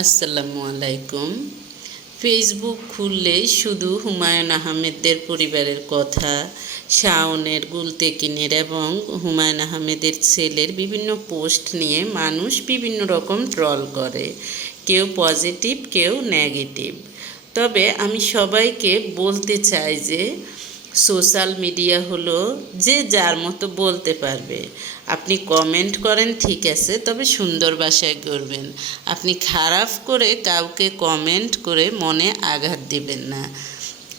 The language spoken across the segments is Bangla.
আসসালামু আলাইকুম। ফেসবুক খুললে শুধু হুমায়ুন আহমেদদের পরিবারের কথা, শাওনের, গুলতেকিনের এবং হুমায়ুন আহমেদের ছেলের বিভিন্ন পোস্ট নিয়ে মানুষ বিভিন্ন রকম ট্রল করে। কেউ পজিটিভ, কেউ নেগেটিভ। তবে আমি সবাইকে বলতে চাই যে সোশ্যাল মিডিয়া হলো যে যার মতো বলতে পারবে। আপনি কমেন্ট করেন, ঠিক আছে, তবে সুন্দর ভাষায় করবেন। আপনি খারাপ করে কাউকে কমেন্ট করে মনে আঘাত দিবেন না।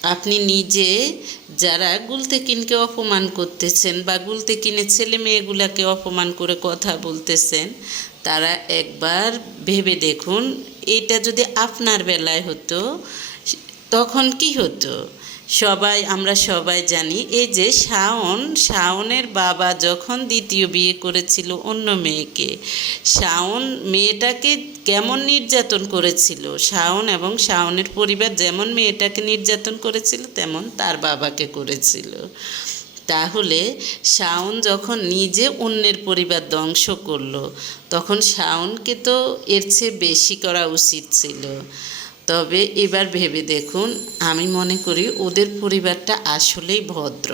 আপনি নিজে যারা গুলতেকিনকে অপমান করতেছেন বা গুলতেকিনের ছেলে মেয়েগুলাকে অপমান করে কথা বলতেছেন, তারা একবার ভেবে দেখুন এটা যদি আপনার বেলায় হতো, তখন কি হতো? সবাই, আমরা সবাই জানি, এই যে শাওন, শাওনের বাবা যখন দ্বিতীয় বিয়ে করেছিল অন্য মেয়েকে, শাওন মেয়েটাকে কেমন নির্যাতন করেছিল? শাওন এবং শাওনের পরিবার যেমন মেয়েটাকে নির্যাতন করেছিল, তেমন তার বাবাকে করেছিল। তাহলে শাওন যখন নিজে অন্যের পরিবার ধ্বংস করল, তখন শাওনকে তো এর চেয়ে বেশি করা উচিত ছিল। তবে এবার ভেবে দেখুন, আমি মনে করি ওদের পরিবারটা আসলেই ভদ্র।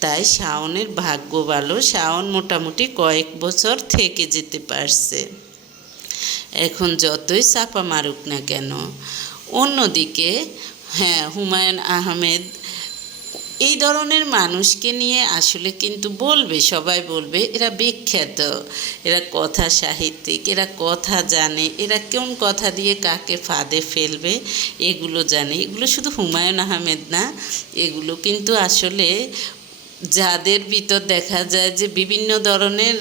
তাই শাওনের ভাগ্য ভালো শাওন মোটামুটি কয়েক বছর থেকে যেতে পারছে। এখন যতই চাপা মারুক না কেন। অন্যদিকে হ্যাঁ হুমায়ুন আহমেদ এই ধরনের মানুষকে নিয়ে আসলে কিন্তু বলবে, সবাই বলবে, এরা বিখ্যাত, এরা কথা সাহিত্যিক, এরা কথা জানে, এরা কোন কথা দিয়ে কাকে ফাঁদে ফেলবে, এগুলো জানে। এগুলো শুধু হুমায়ুন আহমেদ না, এগুলো কিন্তু আসলে যাদের ভিতর দেখা যায় যে বিভিন্ন ধরনের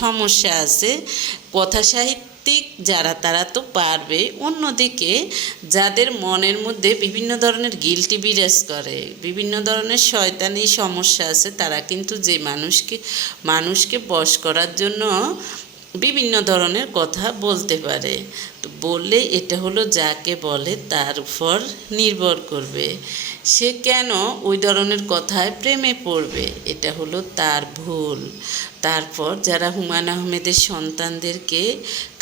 সমস্যা আছে, কথা সাহিত্য যারা, তারা তো পারবে। অন্যদিকে যাদের মনের মধ্যে বিভিন্ন ধরনের গিলটি বিরাজ করে, বিভিন্ন ধরনের শয়তানি সমস্যা আছে, তারা কিন্তু যে মানুষকে মানুষকে বশ করার জন্য বিভিন্ন ধরনের কথা বলতে পারে। তো বললে এটা হলো যাকে বলে তার উপর নির্ভর করবে। সে কেন ওই ধরনের কথায় প্রেমে পড়বে? এটা হলো তার ভুল। তারপর যারা হুমায়ুন আহমেদের সন্তানদেরকে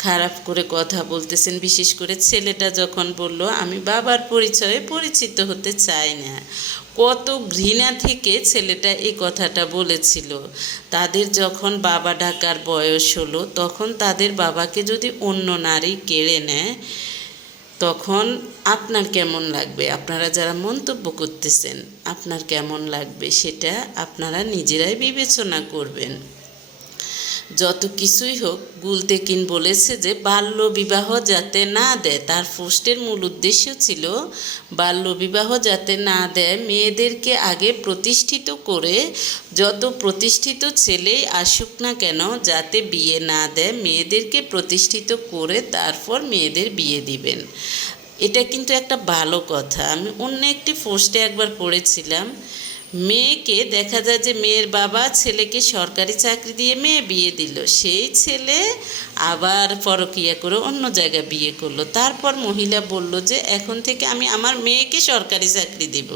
খারাপ করে কথা বলতেছেন, বিশেষ করে ছেলেটা যখন বলল, আমি বাবার পরিচয়ে পরিচিত হতে চাই না। কত ঘৃণা থেকে ছেলেটা এই কথাটা বলেছিল। তাদের যখন বাবা ডাকার বয়স হলো, তখন তাদের বাবাকে যদি অন্য নারী কেড়ে নেয়, তখন আপনার কেমন লাগবে? আপনারা যারা মন্তব্য করতেছেন, আপনার কেমন লাগবে? সেটা আপনারা নিজেরাই বিবেচনা করবেন। যত কিছুই হোক গুলতেকিন বলেছে যে বাল্য বিবাহ যাতে না দেয় তার পোস্টের মূল উদ্দেশ্য ছিল বাল্য বিবাহ যাতে না দেয়, মেয়েদেরকে আগে প্রতিষ্ঠিত করে যত প্রতিষ্ঠিত ছেলেই আসুক না কেন, যাতে বিয়ে না দেয়, মেয়েদেরকে প্রতিষ্ঠিত করে তারপর মেয়েদের বিয়ে দিবেন। এটা কিন্তু একটা ভালো কথা। আমি অন্য একটি পোস্টে একবার পড়েছিলাম। মেয়েকে দেখা যায় যে মেয়ের বাবা ছেলেকে সরকারি চাকরি দিয়ে মেয়ে বিয়ে দিল। সেই ছেলে আবার পরকিয়া করে অন্য জায়গায় বিয়ে করল। তারপর মহিলা বলল যে, এখন থেকে আমি আমার মেয়েকে সরকারি চাকরি দিব।